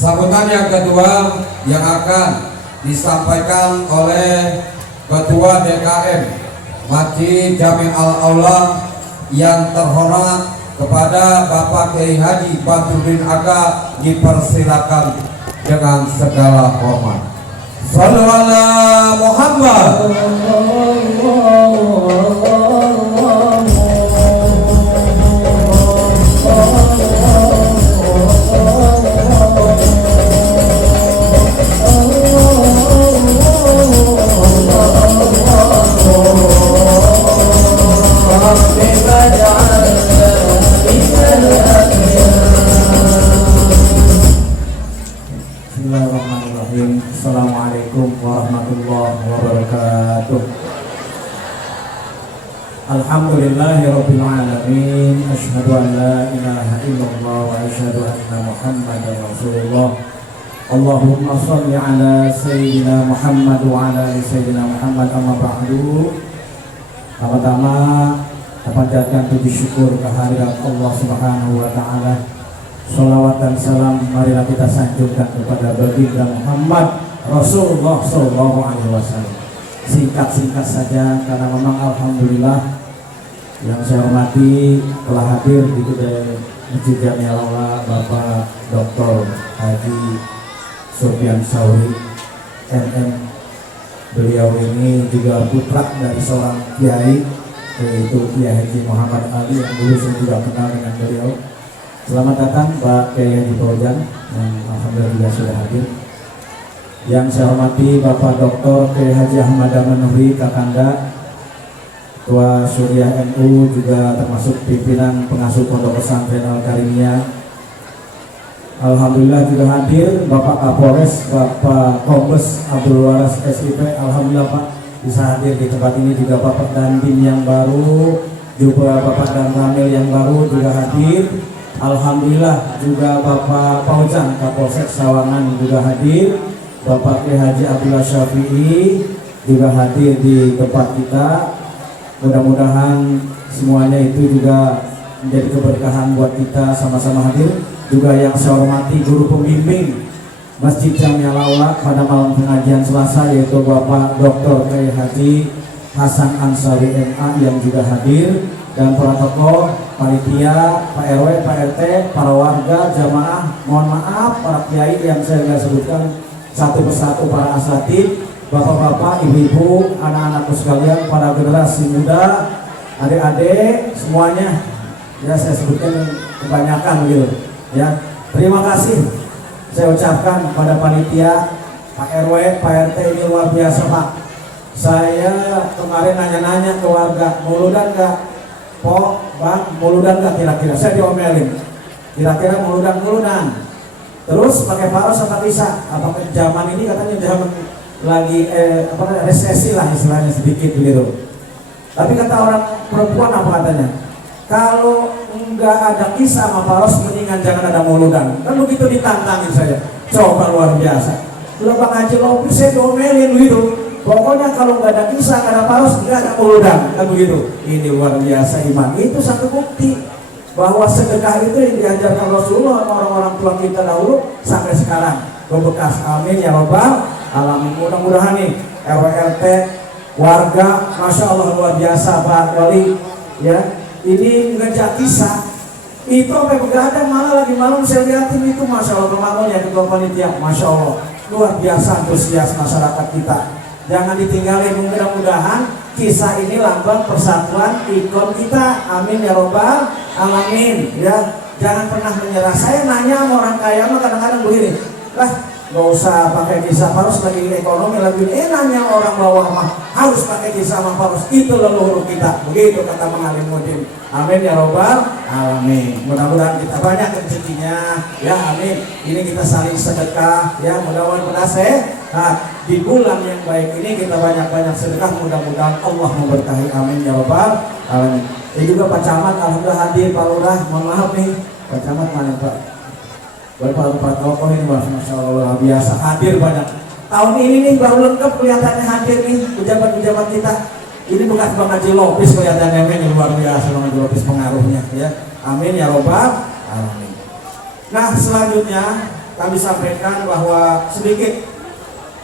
Sambutan yang kedua yang akan disampaikan oleh Ketua DKM Masjid Jami Al-Aula yang terhormat kepada Bapak Kiai Haji Badruddin Aga, dipersilakan dengan segala hormat. Shallu ala Muhammad. Bismillahirrahmanirrahim. Assalamualaikum warahmatullahi wabarakatuh. Alhamdulillahirabbil alamin. Asyhadu an la ilaha illallah wa asyhadu anna Muhammadar Rasulullah. Allahumma shalli ala sayyidina Muhammad wa ala ali sayyidina Muhammad, amma ba'du. Pertama, panjatkan puji syukur kehadirat Allah Subhanahu wa taala. Sholawat dan salam marilah kita sanjungkan kepada baginda Muhammad Rasulullah Sallallahu Alaihi Wasallam. Singkat-singkat saja karena memang alhamdulillah yang saya hormati telah hadir di Kedai Masjid Jami Al-Aula Bapak Dr. Haji Sofyan Sauri MM. Beliau ini juga putra dari seorang kiai, yaitu Kiai Haji Muhammad Ali, yang dulu saya juga kenal dengan beliau. Selamat datang Pak Kiai Haji Fauzan yang alhamdulillah juga sudah hadir. Yang saya hormati Bapak Dr. Kiai Haji Ahmad Manuri Kakanda, Ketua Suriah NU, juga termasuk pimpinan pengasuh Pondok Pesantren Al-Karimiyah. Alhamdulillah juga hadir Bapak Kapolres, Bapak Kombes Abdul Waras SIP. Alhamdulillah Pak bisa hadir di tempat ini. Juga Bapak Dandim yang baru, juga Bapak Dan Ramil yang baru juga hadir. Alhamdulillah juga Bapak Paujan Kapolsek Sawangan juga hadir. Bapak Kiai Haji Abdullah Syafi'i juga hadir di tempat kita. Mudah-mudahan semuanya itu juga menjadi keberkahan buat kita sama-sama hadir. Juga yang saya hormati guru pembimbing Masjid Jami Al-Aula pada malam pengajian Selasa, yaitu Bapak Dr. Kiai Haji Hasan Ansari MA yang juga hadir. Dan para tokoh, panitia, Pak RW, Pak RT, para warga, jamaah, mohon maaf para kiai yang saya nggak sebutkan satu persatu, para asatid, bapak-bapak, ibu-ibu, anak-anakku sekalian, para generasi muda, adik-adik, semuanya ya saya sebutkan kebanyakan gitu ya. Terima kasih saya ucapkan pada panitia, Pak RW, Pak RT, ini luar biasa Pak. Saya kemarin nanya-nanya ke warga, muludan nggak? Pok, Bang, muludan gak kira-kira? Saya diomelin. Kira-kira muludan. Terus pakai paros apa bisa? Apakah zaman ini katanya zaman lagi resesi lah istilahnya sedikit gitu. Tapi kata orang perempuan apa katanya? Kalau nggak ada kisah sama paros, mendingan jangan ada muludan. Kan begitu ditantangin saya. Coba luar biasa. Udah Bang Haji Lopi saya diomelin gitu. Pokoknya kalau nggak ada kisah, nggak ada paros, nggak ada muludan, kan begitu. Ini luar biasa iman. Itu satu bukti bahwa sedekah itu yang diajarkan Rasulullah sama orang-orang tua kita dahulu sampai sekarang berbekas. Amin ya Rabbal alamin. Mudah-mudahan nih RWRT warga, masya Allah luar biasa Pak Wali. Ya, ini ngejak kisah. Itu sampai begadang malah lagi malam saya lihatin itu, masya Allah kemangun ya ketua panitia, masya Allah luar biasa antusias masyarakat kita. Jangan ditinggalin, mudah-mudahan kisah ini lambang persatuan ikon kita. Amin ya Rabbal alamin. Ya, jangan pernah menyerah. Saya nanya sama orang kaya mah kadang-kadang begini, lah nggak usah pakai kisah paros lagi ekonomi lagi. Nanya orang bawah mah harus pakai kisah sama paros. Itu leluhur kita. Begitu kata Mang Alimuddin. Amin ya Rabbal alamin. Mudah-mudahan kita banyak rezekinya. Ya amin. Ini kita saling sedekah. Ya mudah-mudahan berhasil. Nah, di bulan yang baik ini kita banyak-banyak sedekah, mudah-mudahan Allah memberkahi. Amin ya Rabbal alamin. Ini juga Pak Camat alhamdulillah hadir, Pak Lurah, mohon maaf nih Pak Camat mana Pak? Bapak tokoh ini masya Allah luar biasa hadir banyak. Tahun ini nih baru lengkap kelihatannya hadir nih pejabat-pejabat kita. Ini bekas Bang Haji Lopis kelihatannya ini luar biasa Bang Haji Lopis pengaruhnya ya. Amin ya Rabbal alamin. Nah selanjutnya kami sampaikan bahwa sedikit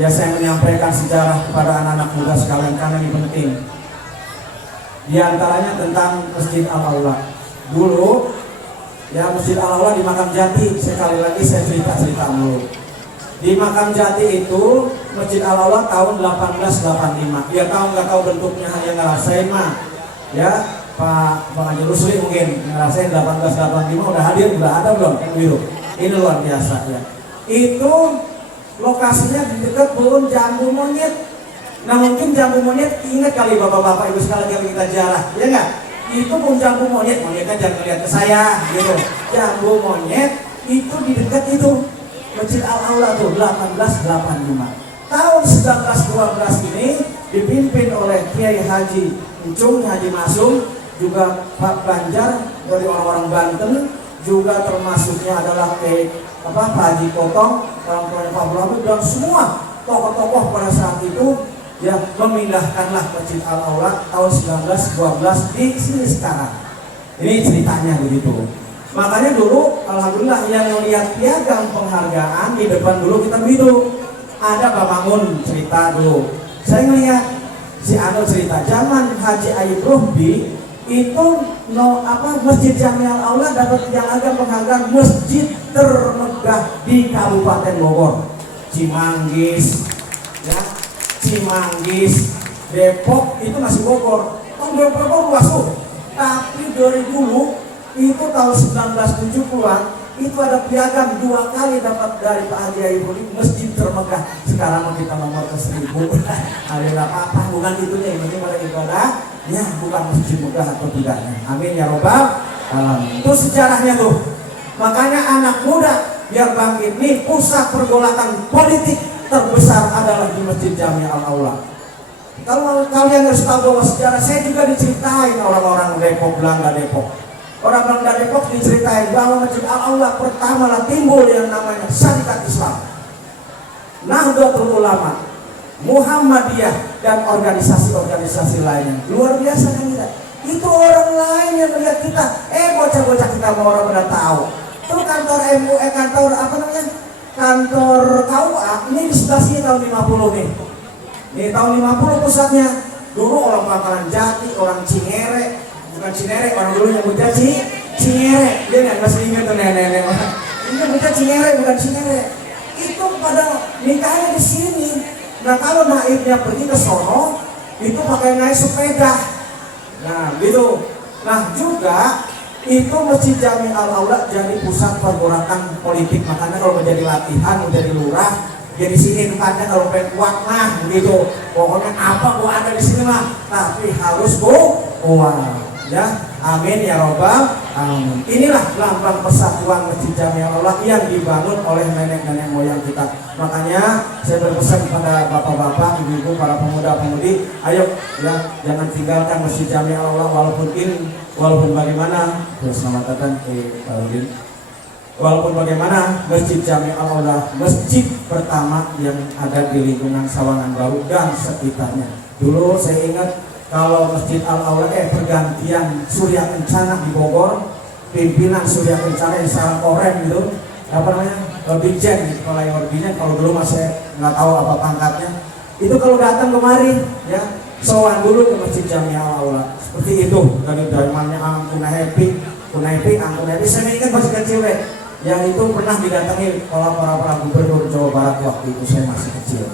ya saya menyampaikan sejarah kepada anak-anak muda sekalian karena ini penting. Di antaranya tentang Masjid Al-Aula. Dulu ya Masjid Al-Aula di Makam Jati, sekali lagi saya cerita dulu. Di Makam Jati itu Masjid Al-Aula tahun 1885. Ya tahu nggak tahu bentuknya, hanya ngerasain mah. Ya Pak Haji Rusli mungkin ngerasain 1885 udah hadir, udah ada belum yang biru. Ini luar biasa ya. Itu lokasinya di dekat pohon jambu monyet. Nah mungkin jambu monyet ingat kali bapak-bapak ibu sekalian kali kita jarah, ya nggak? Itu pohon jambu monyet, monyetnya jangan lihat ke saya, gitu. Jambu monyet itu di dekat itu Masjid Al-Aula tuh 1885. Tahun 1912 ini dipimpin oleh Kiai Haji Ucung, Haji Masum, juga Pak Banjar dari orang-orang Banten, juga termasuknya adalah Pak Haji Potong, orang tuanya Pak Bulamu, dan semua tokoh-tokoh pada saat itu ya memindahkanlah Masjid Al-Aula tahun 1912 di sini sekarang. Ini ceritanya begitu. Makanya dulu alhamdulillah yang melihat piagam penghargaan di depan dulu kita begitu. Ada Pak Mangun cerita dulu. Saya ngelihat si Anu cerita zaman Haji Ayub Rohbi itu Masjid Jami Al-Aula dapat piagam penghargaan masjid termegah di Kabupaten Bogor. Cimanggis, ya, Cimanggis, Depok itu masih Bogor. Tahun Bogor luas tuh. Tapi dari dulu itu tahun 1970-an itu ada piagam 2 kali dapat dari Pak Haji Ayub masjid termegah. Sekarang kita nomor ke 1000. Ada apa-apa bukan itunya, ini pada ibadah ya, bukan masjid megah atau tidaknya. Amin ya robbal alamin. Itu sejarahnya tuh. Makanya anak muda biar bangkit nih, pusat pergolakan politik terbesar adalah di Masjid Jami Al-Aula. Kalau kalian harus tahu bahwa sejarah saya juga diceritain orang-orang Depok, Belanda Depok. Orang Belanda Depok diceritain bahwa Masjid Al-Aula pertama lah timbul yang namanya Syarikat Islam, Nahdlatul Ulama, Muhammadiyah, dan organisasi-organisasi lainnya. Luar biasa kan kita? Itu orang lain yang melihat kita, bocah-bocah kita mau orang pada tahu. Itu kantor MUI, kantor apa namanya? Kantor KUA, ini di sebelah sini tahun 50 nih. Nih tahun 50 pusatnya. Dulu orang Pangkalan Jati, orang Cinere, bukan Cinere, orang dulu nyebutnya Cinere. Dia nggak masih ingat tuh nenek-nenek. Ini nyebutnya Cinere, bukan Cinere. Itu pada nikahnya di sini. Nah kalau naibnya pergi ke sono, itu pakai naik sepeda. Nah gitu. Nah juga itu Masjid Jami Al-Aula jadi pusat pergerakan politik. Makanya kalau menjadi latihan, menjadi lurah, jadi sini tempatnya kalau pengen kuat mah begitu. Pokoknya apa gua ada di sini mah, tapi harus kuat. Ya, amin ya robbal alamin. Inilah lambang persatuan Masjid Jami Al-Aula yang dibangun oleh nenek-nenek moyang kita. Makanya saya berpesan kepada bapak-bapak, ibu-ibu, para pemuda-pemudi, ayo ya jangan tinggalkan Masjid Jami Al-Aula walaupun bagaimana. Terus selamat datang walaupun bagaimana Masjid Jami Al-Aula masjid pertama yang ada di lingkungan Sawangan Baru dan sekitarnya. Dulu saya ingat kalau Masjid Al-Aula pergantian Surya Kencana di Bogor, pimpinan Surya Kencana yang sarang oranye gitu, apa namanya, Birjen gitu, kalau yang Birjen, kalau dulu masih nggak tahu apa pangkatnya, itu kalau datang kemari ya sowan dulu ke Masjid Jami Al-Aula seperti itu. Dari zamannya Angkuna Happy, saya ingat masih kecil yang itu pernah didatangi oleh para gubernur Jawa Barat waktu itu saya masih kecil.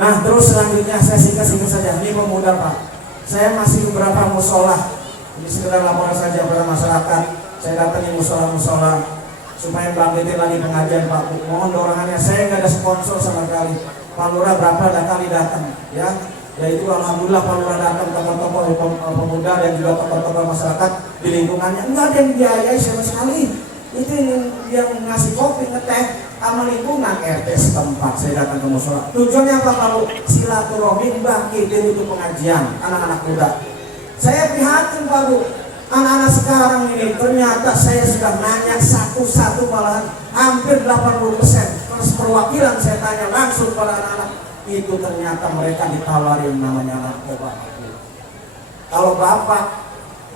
Nah terus selanjutnya saya singkat saja, ini pemuda Pak. Saya masih beberapa musola, ini sekedar laporan saja pada masyarakat. Saya datangi musola-musola supaya bangkitin lagi pengajian Pak. Mohon dorongannya, saya nggak ada sponsor sama sekali. Pak Lurah berapa kali datang, ya itu alhamdulillah Pak Lurah datang, tokoh-tokoh pemuda dan juga tokoh-tokoh masyarakat di lingkungannya. Nggak ada yang biayai sama sekali. Itu yang ngasih kopi, ngeteh, sama lingkungan RT setempat. Saya datang ke musola. Tujuannya apa kalau silaturahmi bangkitin itu pengajian anak-anak muda. Saya prihatin Pak Bu, anak-anak sekarang ini ternyata saya sudah nanya satu-satu, malahan hampir 80% perwakilan saya tanya langsung pada anak-anak itu ternyata mereka ditawarin namanya narkoba. Kalau Bapak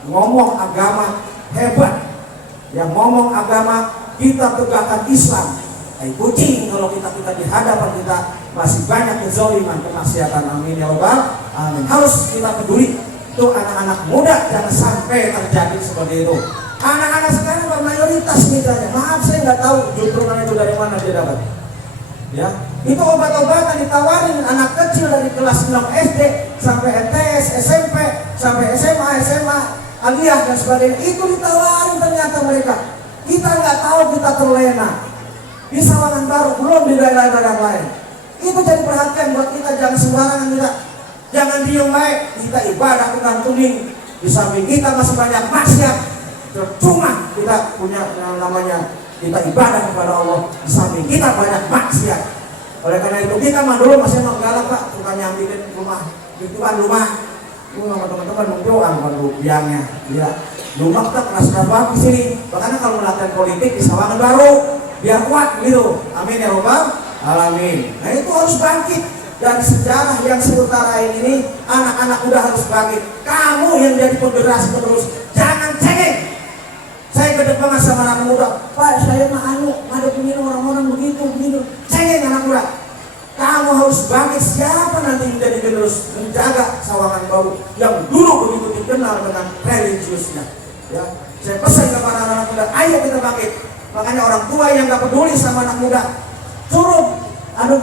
ngomong agama hebat, yang ngomong agama kita tegakkan Islam, tai kucing kalau kita di hadapan kita masih banyak kezaliman, kemaksiatan. Amin ya rabbal alamin. Harus kita peduli itu anak-anak muda, jangan sampai terjadi seperti itu. Anak-anak sekarang mayoritas misalnya, maaf saya nggak tahu jutrunan itu dari mana dia dapat. Ya, itu obat-obatan ditawarin anak kecil dari kelas 6 SD sampai MTS, SMP, sampai SMA, aliyah dan sebagainya. Itu ditawarin ternyata mereka. Kita nggak tahu, kita terlena. Di Sawangan Baru belum di daerah-daerah lain. Itu jadi perhatian buat kita, jangan sembarangan kita. Jangan diem baik, kita ibadah Tuhan tuning. Di samping kita masih banyak maksiat. Cuma kita punya yang namanya kita ibadah kepada Allah, di samping kita banyak maksiat. Oleh karena itu kita mah dulu masih mau galak Pak, bukan nyambilin rumah, gituan rumah. Sama teman-teman mendoa bukan biangnya. Ya, rumah kita keras banget di sini. Bahkan kalau melatihan politik di Sawangan Baru, biar kuat gitu. Amin ya rabbal alamin. Nah itu harus bangkit dari sejarah yang sementara ini. Anak-anak udah harus bangkit. Kamu yang jadi penggerak terus, jangan cengeng. Saya gede banget sama anak muda. Pak, saya mah ngadepin orang-orang begitu. Cengeng anak muda. Kamu harus bangkit. Siapa nanti menjadi generus menjaga Sawangan Baru yang dulu begitu dikenal dengan religiusnya. Ya, saya pesan kepada anak muda, ayo kita bangkit. Makanya orang tua yang gak peduli sama anak muda, suruh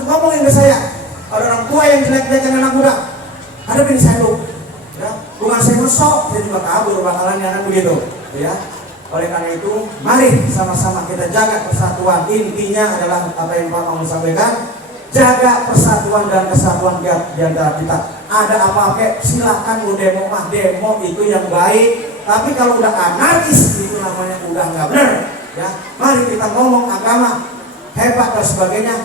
ngomongin ke saya. Ada orang tua yang jelek-jelekan anak muda, hadapin saya dulu. Ya, bukan saya mesok, saya juga kabur bakalan yang begitu. Ya. Oleh karena itu, mari sama-sama kita jaga persatuan. Intinya adalah apa yang Pak Mamun sampaikan, jaga persatuan dan kesatuan di antara kita. Ada apa-apa, silakan mau demo mah, demo itu yang baik. Tapi kalau udah anarkis, itu namanya udah nggak benar. Ya, mari kita ngomong agama hebat dan sebagainya.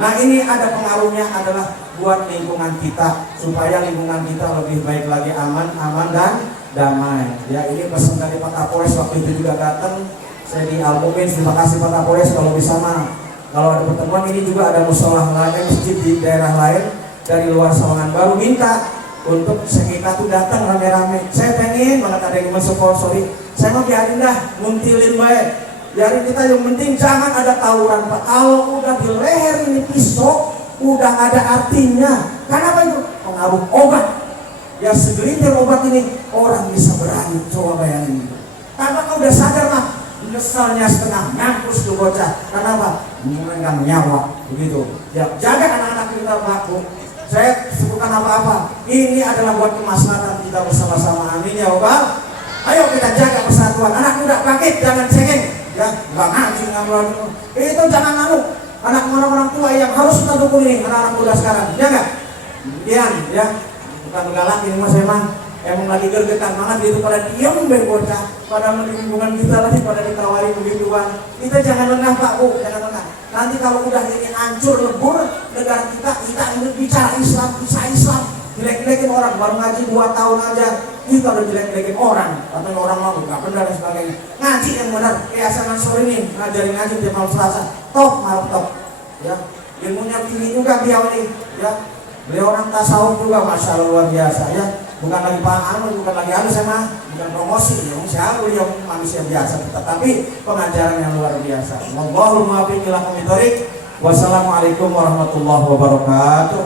Nah ini ada pengaruhnya adalah buat lingkungan kita, supaya lingkungan kita lebih baik lagi, aman dan damai. Ya, ini pesan dari Pak Kapolres waktu itu juga datang. Saya di Albumin, terima kasih Pak Kapolres. Kalau bisa mah, kalau ada pertemuan ini juga ada musola lain, masjid di daerah lain dari luar Sawangan Baru minta untuk kita tuh datang rame-rame. Saya pengen banget ada yang mensponsori. Saya mau biarin dah, muntilin baik. Biarin kita, yang penting jangan ada tawuran Pak. Kalau udah di leher ini pisau, udah ada artinya. Karena apa itu? Pengaruh obat. Ya segelintir obat ini orang bisa berani, coba bayangin. Karena kau udah sadar mah, nyeselnya setengah ngampus tuh bocah. Karena apa? Memegang nyawa, begitu. Ya jaga anak-anak kita Pak Bu. Saya sebutkan apa-apa. Ini adalah buat kemaslahatan kita bersama-sama. Amin ya Allah. Ayo kita jaga persatuan. Anak muda bangkit, jangan cengeng. Ya, nggak ngaji itu jangan anu. Anak orang tua yang harus kita dukung ini, anak-anak muda sekarang. Ya nggak? Kemudian ya. Bukan galak ini mas emang lagi gergetan banget gitu, pada diam bocah, pada lingkungan kita lagi pada ditawari begituan. Kita jangan lengah Pak Bu, jangan lengah. Nanti kalau udah ini hancur lebur negara kita ini bicara Islam, jelek-jelekin orang, baru ngaji 2 tahun aja kita udah jelek-jelekin orang, katanya orang mau nggak benar dan sebagainya. Ngaji yang benar, keyakinan sore ini ngajarin ngaji di malam Selasa, top. Ya, ilmunya tinggi juga dia ini, ya. Beliau orang tasawuf juga, masya Allah luar biasa ya. Bukan lagi paham, bukan lagi halus sama, bukan promosi. Yang siapa beliau manusia biasa, tetapi pengajaran yang luar biasa. Wallahul muwaffiq ila aqwamit thoriq. Wassalamualaikum warahmatullahi wabarakatuh.